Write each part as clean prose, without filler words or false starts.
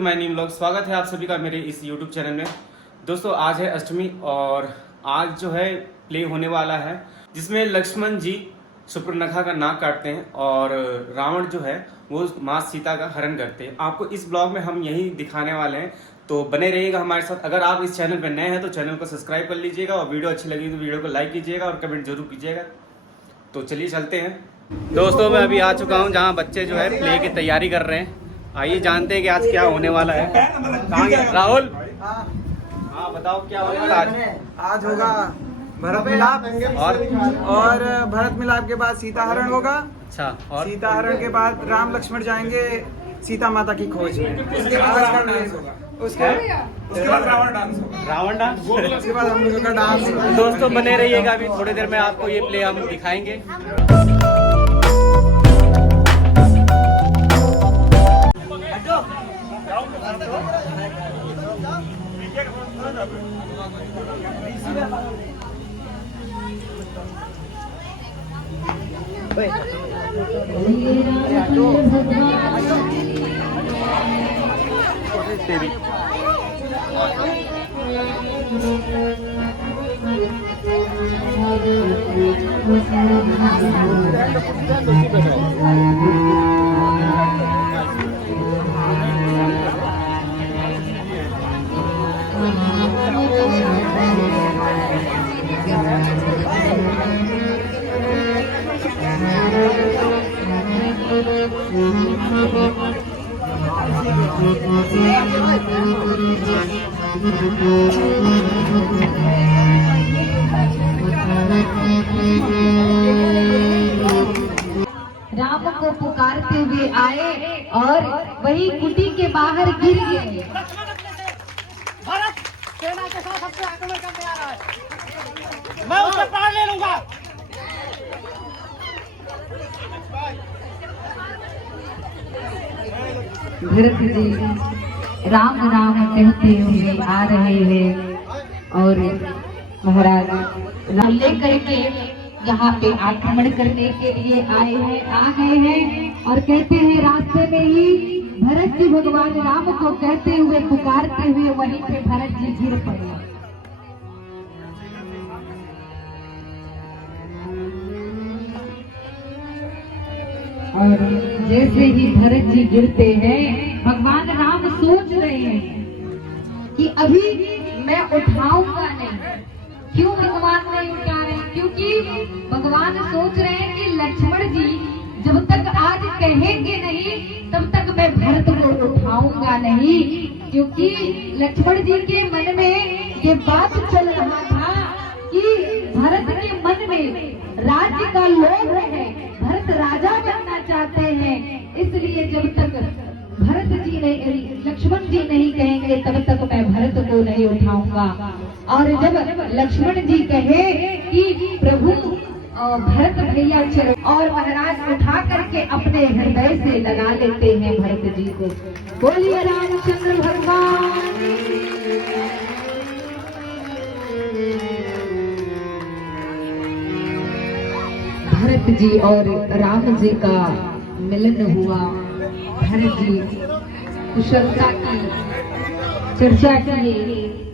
To my new vlog. स्वागत है आप सभी का मेरे इस यूट्यूब चैनल में। दोस्तों आज है अष्टमी और आज जो है प्ले होने वाला है जिसमें लक्ष्मण जी सुपर्णखा का नाक काटते हैं और रावण जो है वो माँ सीता का हरण करते हैं। आपको इस ब्लॉग में हम यही दिखाने वाले हैं, तो बने रहिएगा हमारे साथ। अगर आप इस चैनल पर नए हैं तो चैनल को सब्सक्राइब कर लीजिएगा और वीडियो अच्छी लगी तो वीडियो को लाइक कीजिएगा और कमेंट जरूर कीजिएगा। तो चलिए चलते हैं। दोस्तों मैं अभी आ चुका हूँ जहाँ बच्चे जो है प्ले की तैयारी कर रहे हैं। आइए जानते हैं कि आज क्या होने वाला है। कहाँ गया राहुल? हाँ बताओ क्या होने वाला आज होगा भरत मिलाप और भरत मिलाप के बाद सीता हरण होगा। अच्छा, और सीता हरण के बाद राम लक्ष्मण जाएंगे सीता माता की खोज में। उसके बाद रावण डांस होगा। उसके बाद हम लोगों का डांस होगा। दोस्तों बने रहिएगा, अभी थोड़ी देर में आपको ये प्ले हम दिखाएंगे। राम को पुकारते हुए आए और वही कुटी के बाहर गिर गए। भारत सेना के साथ सबसे आक्रमण करने आ रहा है, मैं उसका प्राण ले लूंगा। भरत जी राम राम कहते हुए आ रहे हैं और महाराज राम लेकर के यहाँ पे आक्रमण करने के लिए आ गए हैं और कहते हैं रास्ते में ही भरत जी भगवान राम को कहते हुए पुकारते हुए वहीं पे भरत जी गिर पड़े। और जैसे ही भरत जी गिरते हैं भगवान राम सोच रहे हैं कि अभी मैं उठाऊंगा नहीं। क्यों भगवान नहीं उठा रहे? क्योंकि भगवान सोच रहे हैं कि लक्ष्मण जी जब तक आज कहेंगे नहीं तब तक मैं भरत को उठाऊंगा नहीं। क्योंकि लक्ष्मण जी के मन में ये बात चल रहा था कि भरत के मन में राज्य का लोभ है, भरत राजा बनना चाहते हैं। इसलिए जब तक भरत जी नहीं लक्ष्मण जी नहीं कहेंगे तब तक मैं भरत को नहीं उठाऊंगा। और जब लक्ष्मण जी कहे कि प्रभु भरत भैया चलो, और महाराज उठा करके अपने हृदय से लगा लेते हैं भरत जी को। बोलिए रामचंद्र भगवान। भरत जी और राम जी का मिलन हुआ। भरत जी कुशलता की चर्चा की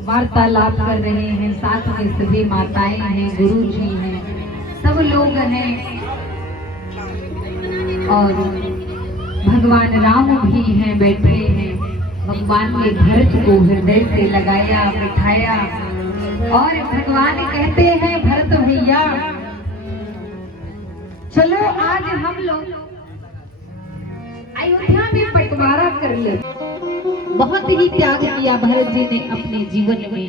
वार्तालाप कर रहे हैं, साथ में सभी माताएं हैं, गुरु जी हैं, सब लोग हैं और भगवान राम भी हैं, बैठे हैं। भगवान ने भरत को हृदय से लगाया, बिठाया और भगवान कहते हैं भरत भैया चलो आज हम लोग अयोध्या में बंटवारा कर ले। बहुत ही त्याग किया भरत जी ने अपने जीवन में।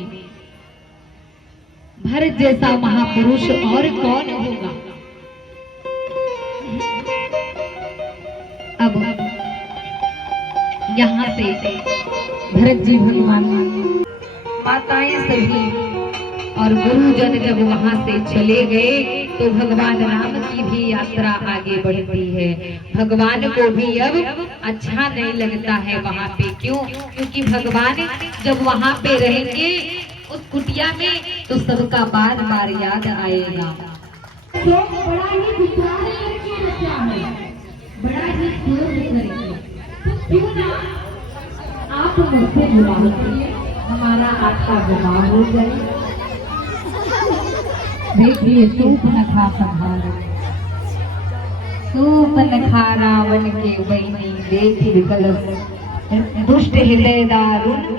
भरत जैसा महापुरुष और कौन होगा। अब यहाँ से भरत जी भगवान माताएं सभी और गुरुजन जब वहां से चले गए तो भगवान राम की भी यात्रा आगे बढ़ती है। भगवान को भी अब अच्छा नहीं लगता है वहां पे। क्यों? क्योंकि भगवान जब वहां पे रहेंगे उस कुटिया में तो सबका बार बार याद आएगा। बड़ा ही विचार करके रखा है, बड़ा ही क्रोध करेंगे। क्यों ना आप मुझसे विवाह कीजिए, हमारा आपका विवाह हो जाए। देखिए सूर्पनखा संभाल, सूर्पनखा रावण के बहिनी देख विकल दुष्ट हृदय दारुण।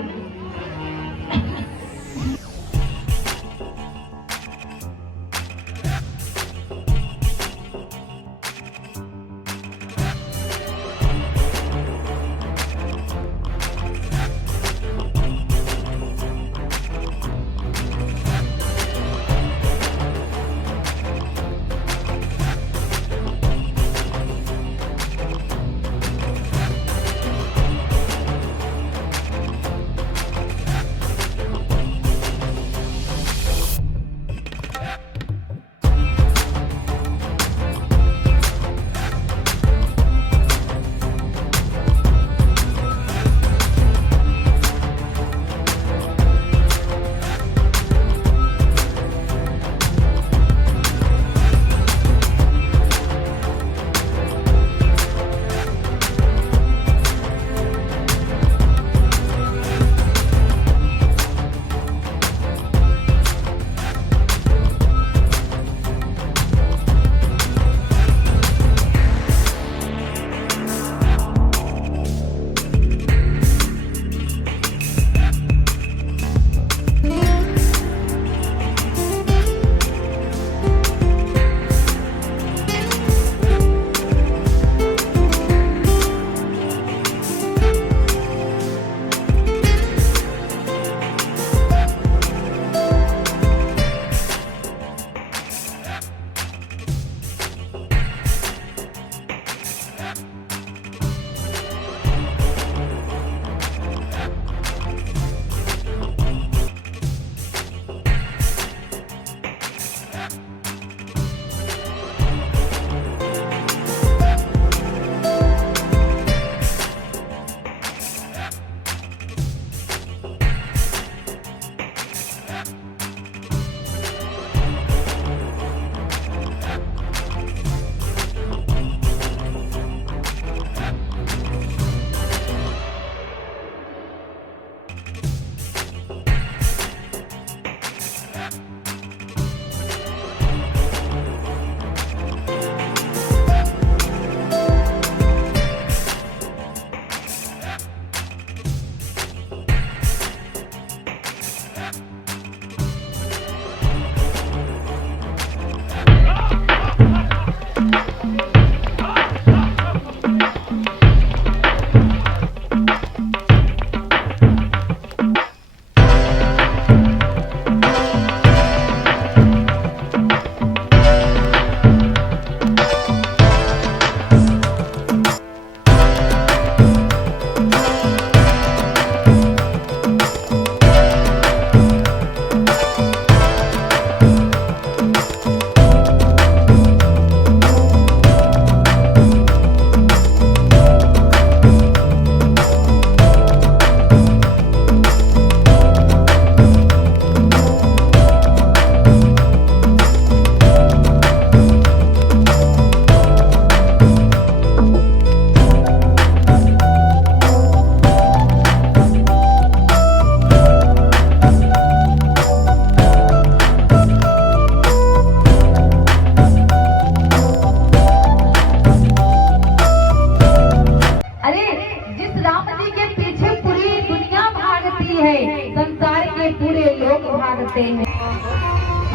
भागते हैं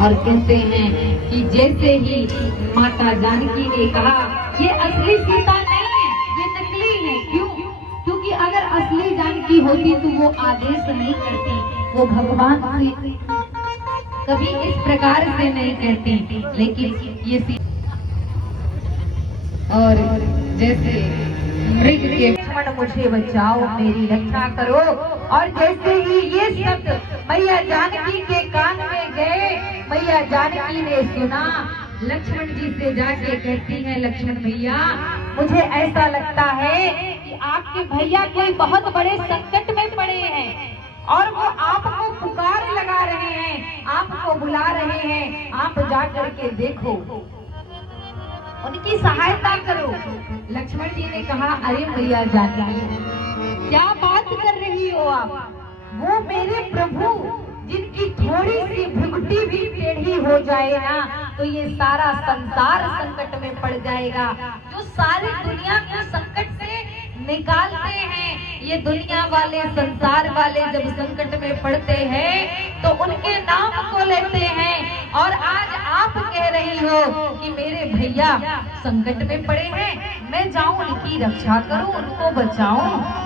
और कहते हैं कि जैसे ही माता जानकी ने कहा ये असली सीता नहीं है, ये नकली है। क्यों? क्योंकि अगर असली जानकी होती तो वो आदेश नहीं करती, वो भगवान से कभी इस प्रकार से नहीं कहती। लेकिन ये और जैसे मृग के लक्ष्मण मुझे बचाओ, मेरी रक्षा करो, और जैसे ही ये शब्द मैया जानकी के कान में गए, मैया जानकी ने सुना, लक्ष्मण जी से जाके कहती है, लक्ष्मण भैया मुझे ऐसा लगता है कि आपके भैया कोई बहुत बड़े संकट में पड़े हैं और वो आपको पुकार लगा रहे हैं, आपको बुला रहे हैं, आप जा करके देखो, उनकी सहायता करो। लक्ष्मण जी ने कहा, अरे मैया जानकी क्या बात बात कर रही हो आप? वो मेरे प्रभु जिनकी थोड़ी सी भुगटी भी टेढ़ी हो जाए ना तो ये सारा संसार संकट में पड़ जाएगा। जो सारी दुनिया को संकट से निकालते हैं, ये दुनिया वाले संसार वाले जब संकट में पड़ते हैं तो उनके नाम को लेते हैं। और आज आप कह रही हो कि मेरे भैया संकट में पड़े हैं, मैं जाऊं उनकी रक्षा करूं, उनको बचाऊं।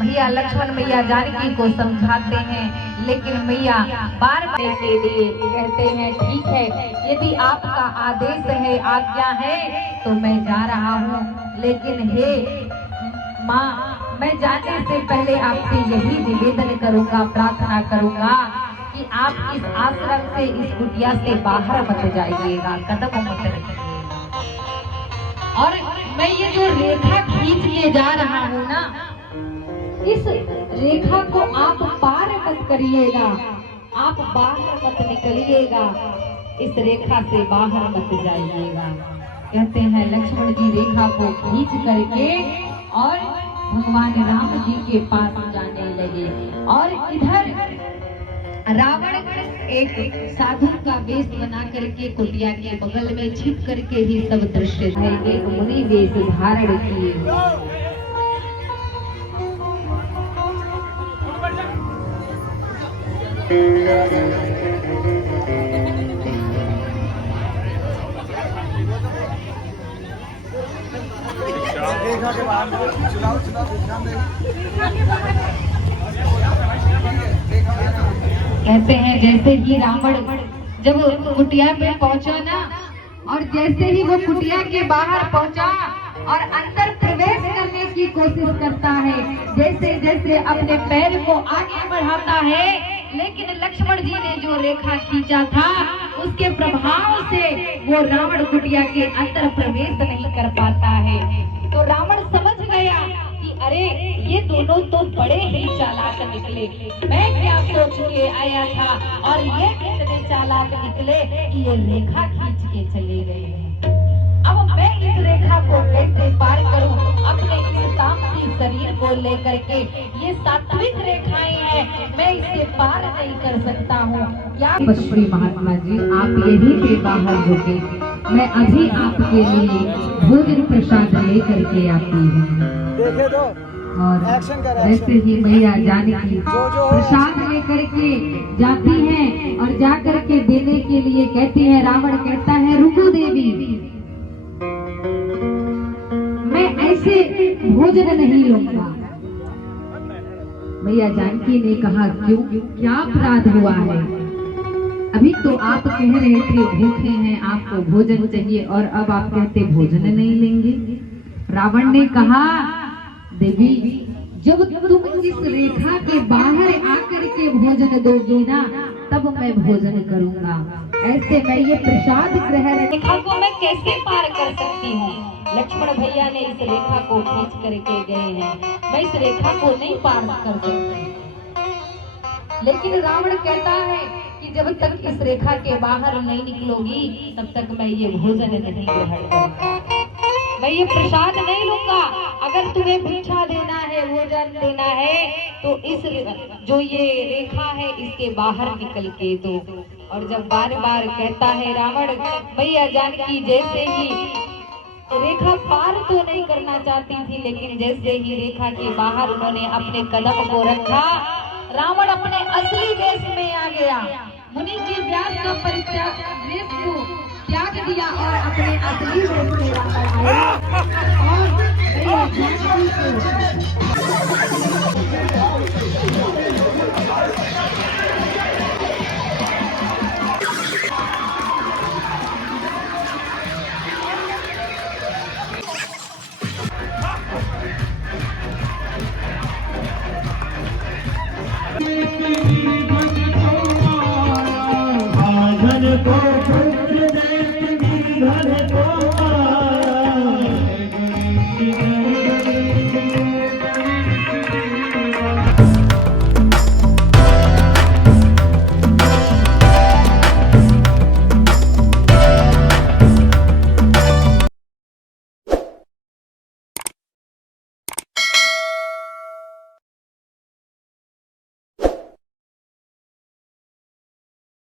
भैया लक्ष्मण मैया जानकी को समझाते हैं, लेकिन मैया बार बार के लिए कहते हैं ठीक है, यदि आपका आदेश है, आज्ञा है तो मैं जा रहा हूँ। लेकिन हे माँ, मैं जाने से पहले आपसे यही निवेदन करूँगा, प्रार्थना करूँगा कि आप इस आश्रम से, इस कुटिया से बाहर मत जाइएगा, कदम मत रखिएगा। और मैं ये जो रेखा खींच के जा रहा हूँ ना, इस रेखा को आप पार मत करिएगा, आप बाहर मत निकलिएगा, इस रेखा से बाहर मत जाइएगा। कहते हैं लक्ष्मण जी रेखा को खींच करके और भगवान राम जी के पास जाने लगे। और इधर रावण एक साधु का वेश बना करके कुटिया के बगल में छिप करके ही सब दृश्य है। एक मुनि वेश धारण किए। कहते हैं जैसे ही रावण जब कुटिया पे पहुंचा ना, और जैसे ही वो कुटिया के बाहर पहुंचा और अंदर प्रवेश करने की कोशिश करता है, जैसे जैसे अपने पैर को आगे बढ़ाता है, लेकिन लक्ष्मण जी ने जो रेखा खींचा था उसके प्रभाव से वो रावण कुटिया के अंदर प्रवेश नहीं कर पाता है। तो रावण समझ गया कि अरे ये दोनों तो बड़े ही चालाक निकले, मैं क्या सोच के आया था और ये कितने चालाक निकले कि ये रेखा खींच के चले गए हैं। अब मैं इस रेखा को कैसे पार करूं? अपने इस तामसी शरीर को लेकर के, ये सात्विक रेखाएं हैं, मैं इससे पार नहीं कर सकता हूँ। क्या श्री महात्मा जी, आप यहीं पे बाहर रुके, मैं अभी आपके लिए भोजन प्रसाद लेकर के आती हूँ। देखे तो और वैसे ही मैया जानकी प्रसाद लेकर के जाती हैं और जाकर के देने के लिए कहती है। रावण कहता है रुको देवी, मैं ऐसे भोजन नहीं लूंगा। मैया जानकी ने कहा क्यों, क्या अपराध हुआ है? अभी तो आप कह रहे थे भूखे हैं, आपको भोजन चाहिए, और अब आप कहते भोजन नहीं लेंगे। रावण ने कहा देवी, जब तुम इस रेखा के बाहर आकर के भोजन दोगी ना, तब मैं भोजन करूंगा। ऐसे मैं ये प्रसाद ग्रहण रेखा को मैं कैसे पार कर सकती हूँ? लक्ष्मण भैया ने इस रेखा को खींच करके गए हैं, मैं इस रेखा को नहीं पार कर सकती। लेकिन रावण कहता है कि जब तक इस रेखा के बाहर नहीं निकलोगी तब तक मैं ये भोजन नहीं ग्रहण करूंगा, मैं ये प्रसाद नहीं लूंगा। अगर तुम्हें भिक्षा देना है, भोजन देना है, तो इस जो ये रेखा है इसके बाहर निकल के दो। और जब बार बार कहता है रावण, मैया जानकी जैसे ही रेखा पार तो नहीं करना चाहती थी, लेकिन जैसे ही रेखा के बाहर उन्होंने अपने कदम को रखा, रावण अपने असली वेश में आ गया। मुनि जी व्यास का परित्याग वेश को त्याग दिया और अपने असली वेश में रावण आया और मैया जानकी को को